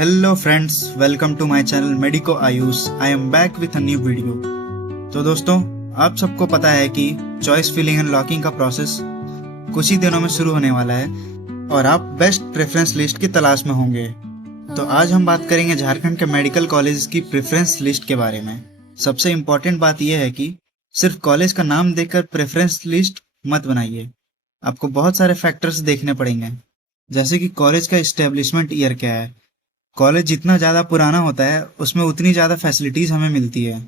Hello friends, welcome to my channel medico Ayush. I am back with a new video. तो दोस्तों, आप सबको पता है कि चॉइस फिलिंग एंड लॉकिंग का प्रोसेस कुछ ही दिनों में शुरू होने वाला है और आप बेस्ट प्रेफरेंस लिस्ट की तलाश में होंगे। तो आज हम बात करेंगे झारखंड के मेडिकल कॉलेज की प्रेफरेंस लिस्ट के बारे में। सबसे इम्पोर्टेंट बात यह है कि सिर्फ कॉलेज का नाम देखकर प्रेफरेंस लिस्ट मत बनाइए। आपको बहुत सारे फैक्टर्स देखने पड़ेंगे, जैसे कि कॉलेज का इस्टेब्लिशमेंट ईयर क्या है। कॉलेज जितना ज़्यादा पुराना होता है उसमें उतनी ज़्यादा फैसिलिटीज़ हमें मिलती है।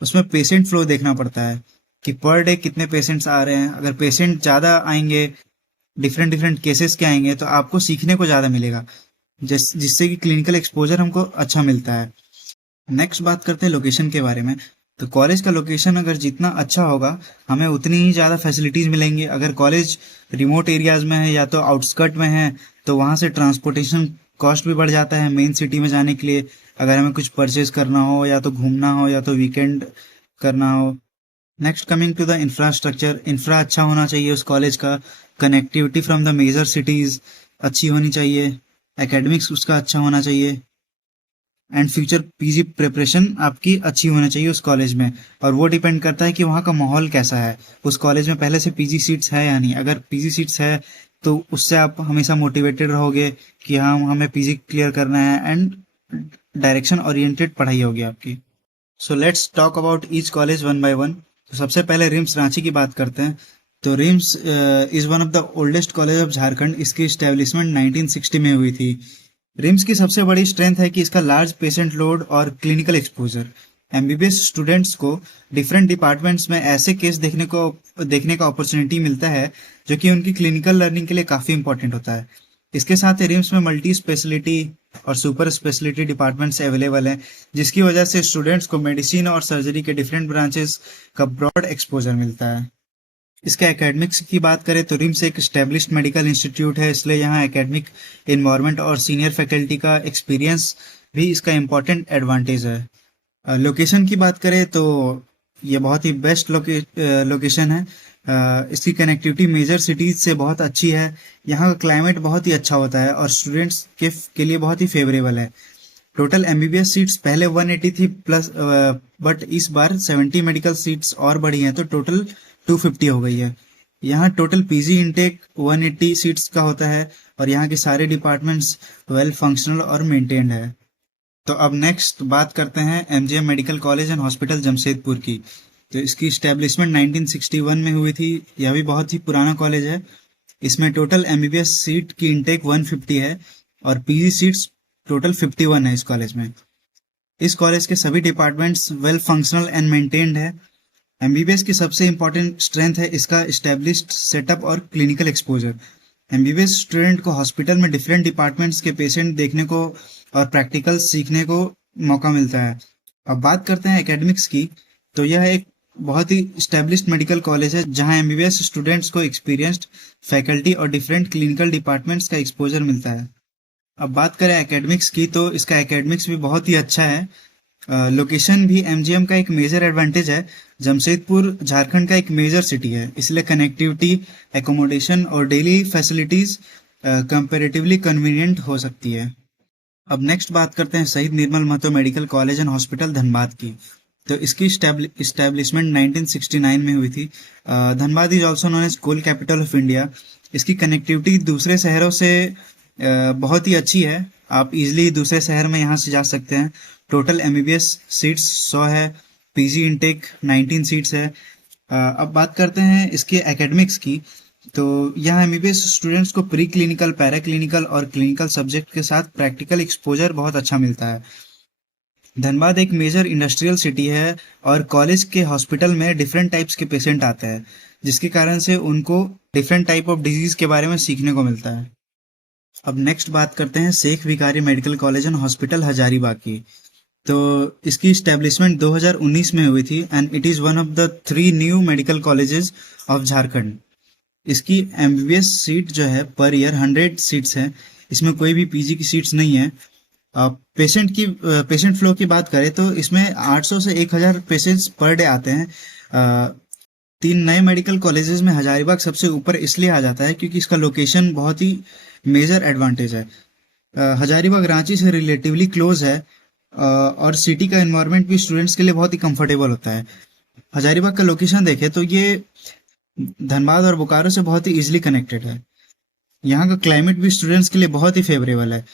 उसमें पेशेंट फ्लो देखना पड़ता है कि पर डे कितने पेशेंट्स आ रहे हैं। अगर पेशेंट ज़्यादा आएंगे, डिफरेंट डिफरेंट केसेस के आएंगे, तो आपको सीखने को ज़्यादा मिलेगा, जिससे कि क्लिनिकल एक्सपोजर हमको अच्छा मिलता है। नेक्स्ट बात करते हैं लोकेशन के बारे में। तो कॉलेज का लोकेशन अगर जितना अच्छा होगा, हमें उतनी ही ज़्यादा फैसिलिटीज़ मिलेंगी। अगर कॉलेज रिमोट एरियाज़ में है या तो आउटस्कर्ट में है, तो वहाँ से ट्रांसपोर्टेशन कॉस्ट भी बढ़ जाता है मेन सिटी में जाने के लिए। अगर हमें कुछ परचेज करना हो, या तो घूमना हो, या तो वीकेंड करना हो। Next, coming to the infrastructure. Infra अच्छा होना चाहिए उस कॉलेज का। Connectivity from the major cities अच्छी होनी चाहिए। एकेडमिक्स उसका अच्छा होना चाहिए। एंड फ्यूचर पीजी प्रिपरेशन आपकी अच्छी होनी चाहिए उस कॉलेज में। और वो डिपेंड करता है कि वहाँ का माहौल कैसा है। उस कॉलेज में पहले से पीजी सीट्स है या नहीं। अगर पीजी सीट्स है तो उससे आप हमेशा मोटिवेटेड रहोगे कि हाँ, हमें पीजी क्लियर करना है, एंड डायरेक्शन ओरिएंटेड पढ़ाई होगी आपकी। So let's talk about each college one by one. तो सबसे पहले रिम्स रांची की बात करते हैं। तो RIMS is one of the oldest college of Jharkhand. इसकी इस्टेब्लिशमेंट 1960 में हुई थी। रिम्स की सबसे बड़ी स्ट्रेंथ है कि इसका लार्ज पेशेंट लोड और क्लिनिकल एक्सपोजर। एमबीबीएस स्टूडेंट्स को डिफरेंट डिपार्टमेंट्स में ऐसे केस देखने का अपॉर्चुनिटी मिलता है, जो कि उनकी क्लिनिकल लर्निंग के लिए काफ़ी इंपॉर्टेंट होता है। इसके साथ ही रिम्स में मल्टी स्पेशलिटी और सुपर स्पेशलिटी डिपार्टमेंट्स अवेलेबल हैं, जिसकी वजह से स्टूडेंट्स को मेडिसिन और सर्जरी के डिफरेंट ब्रांचेस का ब्रॉड एक्सपोजर मिलता है। इसके एकेडमिक्स की बात करें तो रिम्स एक स्टैब्लिश्ड मेडिकल इंस्टीट्यूट है, इसलिए यहाँ एकेडमिक इन्वायरमेंट और सीनियर फैकल्टी का एक्सपीरियंस भी इसका इम्पॉर्टेंट एडवांटेज है। लोकेशन की बात करें तो ये बहुत ही बेस्ट लोकेशन है। इसकी कनेक्टिविटी मेजर सिटीज से बहुत अच्छी है। यहाँ का क्लाइमेट बहुत ही अच्छा होता है और स्टूडेंट्स के लिए बहुत ही फेवरेबल है। टोटल एमबीबीएस सीट्स पहले 180 थी प्लस, बट इस बार 70 मेडिकल सीट्स और बढ़ी हैं, तो टोटल 250 हो गई है। यहाँ टोटल पीजी इनटेक 180 सीट्स का होता है और यहाँ के सारे डिपार्टमेंट्स वेल फंक्शनल और मेंटेन्ड है। तो अब नेक्स्ट बात करते हैं MGM medical college and hospital Jamshedpur की। तो इसकी इस्टेब्लिशमेंट 1961 में हुई थी। यह भी बहुत ही पुराना कॉलेज है। इसमें टोटल एमबीबीएस सीट की इनटेक 150 है और पीजी सीट्स टोटल 51 है इस कॉलेज में। इस कॉलेज के सभी departments well functional and maintained है। एमबीबीएस की सबसे इंपॉर्टेंट स्ट्रेंथ है इसका इस्टेब्लिश्ड सेटअप और क्लिनिकल एक्सपोजर। एमबीबीएस स्टूडेंट को हॉस्पिटल में डिफरेंट डिपार्टमेंट्स के पेशेंट देखने को और प्रैक्टिकल सीखने को मौका मिलता है। अब बात करते हैं एकेडमिक्स की। तो यह एक बहुत ही इस्टेब्लिश्ड मेडिकल कॉलेज है, जहां एमबीबीएस स्टूडेंट्स को एक्सपीरियंस्ड फैकल्टी और डिफरेंट क्लिनिकल डिपार्टमेंट्स का एक्सपोजर मिलता है। अब बात करें एकेडमिक्स की, तो इसका एकेडमिक्स भी बहुत ही अच्छा है। लोकेशन भी एमजीएम का एक मेजर एडवांटेज है। जमशेदपुर झारखंड का एक मेजर सिटी है, इसलिए कनेक्टिविटी, एकोमोडेशन और डेली फैसिलिटीज कंपेरेटिवली कन्वीनियंट हो सकती है। अब नेक्स्ट बात करते हैं Shaheed Nirmal Mahto medical college and hospital Dhanbad की। तो इसकी इस्टेब्लिशमेंट 1969 में हुई थी। Dhanbad is also known as coal capital of India. इसकी कनेक्टिविटी दूसरे शहरों से बहुत ही अच्छी है। आप इजीली दूसरे शहर में यहाँ से जा सकते हैं। टोटल एमबीबीएस सीट्स 100 है, पीजी इनटेक 19 सीट्स है। अब बात करते हैं इसके एकेडमिक्स की। तो यहाँ एमबीबीएस स्टूडेंट्स को प्री क्लिनिकल, पैरा क्लिनिकल और क्लिनिकल सब्जेक्ट के साथ प्रैक्टिकल एक्सपोजर बहुत अच्छा मिलता है। धनबाद एक मेजर इंडस्ट्रियल सिटी है और कॉलेज के हॉस्पिटल में डिफरेंट टाइप्स के पेशेंट आते हैं, जिसके कारण से उनको डिफरेंट टाइप ऑफ डिजीज के बारे में सीखने को मिलता है। अब नेक्स्ट बात करते हैं Sheikh Bhikhari medical college and hospital Hazaribagh की। तो इसकी इस्टेब्लिशमेंट 2019 में हुई थी and it is one of the 3 new medical colleges of Jharkhand. इसकी एमबीबीएस सीट जो है पर ईयर 100 सीट्स है। इसमें कोई भी पीजी की सीट्स नहीं है। पेशेंट फ्लो की बात करें तो इसमें 800 से 1000 पेशेंट्स पर डे आते हैं। 3 नए मेडिकल कॉलेजेस में हजारीबाग सबसे ऊपर इसलिए आ जाता है क्योंकि इसका लोकेशन बहुत ही मेजर एडवांटेज है। हजारीबाग रांची से रिलेटिवली क्लोज है, और सिटी का एनवायरनमेंट भी स्टूडेंट्स के लिए बहुत ही कंफर्टेबल होता है। हजारीबाग का लोकेशन देखें तो ये धनबाद और बोकारो से बहुत ही इजीली कनेक्टेड है। यहाँ का क्लाइमेट भी स्टूडेंट्स के लिए बहुत ही फेवरेबल है।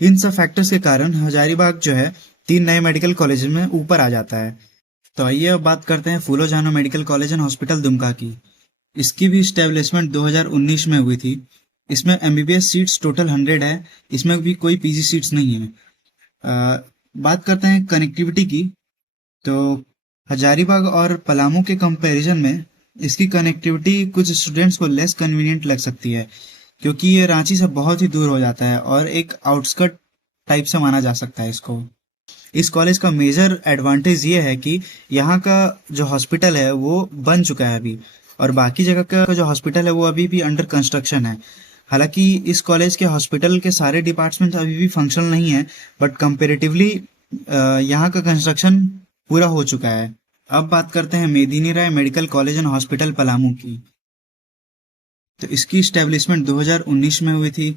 इन सब फैक्टर्स के कारण हजारीबाग जो है 3 नए मेडिकल कॉलेज में ऊपर आ जाता है। तो आइए अब बात करते हैं फूलो जानो medical college and hospital Dumka की। इसकी भी स्टेब्लिशमेंट 2019 में हुई थी। इसमें एमबीबीएस सीट्स टोटल 100 है, इसमें भी कोई पीजी सीट्स नहीं है। बात करते हैं कनेक्टिविटी की, तो हजारीबाग और पलामू के कंपैरिजन में इसकी कनेक्टिविटी कुछ स्टूडेंट्स को लेस कन्वीनियंट लग सकती है, क्योंकि ये रांची से बहुत ही दूर हो जाता है और एक आउटस्कर्ट टाइप से माना जा सकता है इसको। इस कॉलेज का मेजर एडवांटेज ये है कि यहाँ का जो हॉस्पिटल है वो बन चुका है अभी, और बाकी जगह का जो हॉस्पिटल है वो अभी भी अंडर कंस्ट्रक्शन है। हालांकि इस कॉलेज के हॉस्पिटल के सारे डिपार्टमेंट अभी भी फंक्शनल नहीं है, बट कंपेरेटिवली यहाँ का कंस्ट्रक्शन पूरा हो चुका है। अब बात करते हैं Medini Rai medical college and hospital Palamu की। तो इसकी स्टैब्लिशमेंट 2019 में हुई थी।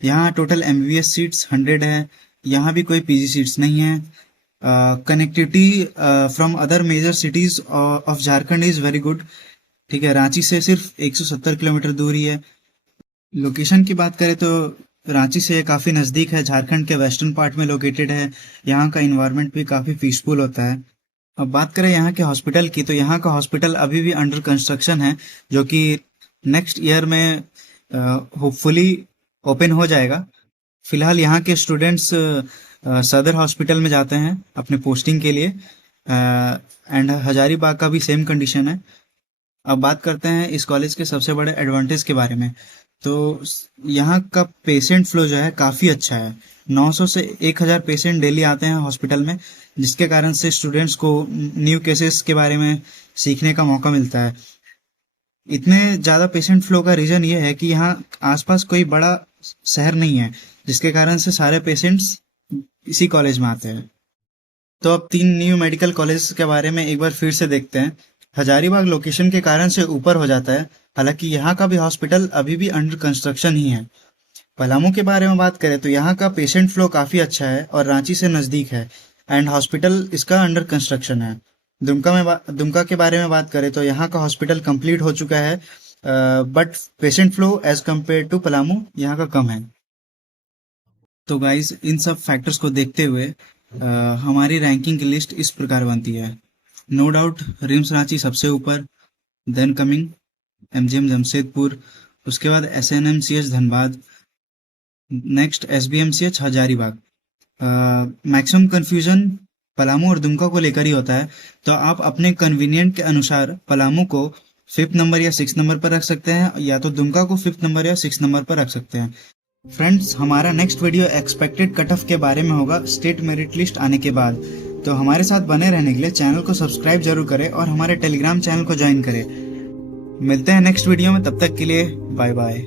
यहाँ टोटल एमबीबीएस सीट्स 100 है, यहाँ भी कोई पीजी सीट्स नहीं है। Connectivity from other major cities of Jharkhand is very good. ठीक है, रांची से सिर्फ 170 किलोमीटर दूरी है। लोकेशन की बात करें तो रांची से काफ़ी नज़दीक है, झारखंड के वेस्टर्न पार्ट में लोकेटेड है। यहाँ का इन्वायरमेंट भी काफ़ी पीसफुल होता है। अब बात करें यहाँ के हॉस्पिटल की, तो यहाँ का हॉस्पिटल अभी भी अंडर कंस्ट्रक्शन है, जो कि नेक्स्ट ईयर में होपफुली ओपन हो जाएगा। फिलहाल यहाँ के स्टूडेंट्स सदर हॉस्पिटल में जाते हैं अपने पोस्टिंग के लिए, एंड हजारीबाग का भी सेम कंडीशन है। अब बात करते हैं इस कॉलेज के सबसे बड़े एडवांटेज के बारे में। तो यहाँ का पेशेंट फ्लो जो है काफ़ी अच्छा है। 900 से 1000 पेशेंट डेली आते हैं हॉस्पिटल में, जिसके कारण से स्टूडेंट्स को न्यू केसेस के बारे में सीखने का मौका मिलता है। इतने ज़्यादा पेशेंट फ्लो का रीज़न ये है कि यहाँ आसपास कोई बड़ा शहर नहीं है, जिसके कारण से सारे पेशेंट्स इसी कॉलेज में आते हैं। तो अब 3 न्यू मेडिकल कॉलेज के बारे में एक बार फिर से देखते हैं। हजारीबाग लोकेशन के कारण से ऊपर हो जाता है, हालांकि यहाँ का भी हॉस्पिटल अभी भी अंडर कंस्ट्रक्शन ही है। पलामू के बारे में बात करें तो यहाँ का पेशेंट फ्लो काफ़ी अच्छा है और रांची से नज़दीक है, एंड हॉस्पिटल इसका अंडर कंस्ट्रक्शन है। दुमका के बारे में बात करें तो यहाँ का हॉस्पिटल कंप्लीट हो चुका है, but patient flow as compare to Palamu यहाँ का कम है। तो गाइज, इन सब फैक्टर्स को देखते हुए हमारी रैंकिंग की लिस्ट इस प्रकार बनती है। नो डाउट रिम्स रांची सबसे ऊपर, देन कमिंग एमजीएम जमशेदपुर, उसके बाद SNMCH Dhanbad, next SBMCH Hazaribagh. Maximum confusion Palamu और दुमका को लेकर ही होता है, तो आप अपने कन्वीनियंट के अनुसार पलामू को 5th नंबर या 6th नंबर पर रख सकते हैं, या तो दुमका को 5th नंबर या 6th नंबर पर रख सकते हैं। फ्रेंड्स, हमारा next video expected cut off के बारे में होगा स्टेट मेरिट लिस्ट आने के बाद। तो हमारे साथ बने रहने के लिए चैनल को सब्सक्राइब जरूर करें और हमारे टेलीग्राम चैनल को ज्वाइन करें। मिलते हैं नेक्स्ट वीडियो में, तब तक के लिए बाय बाय।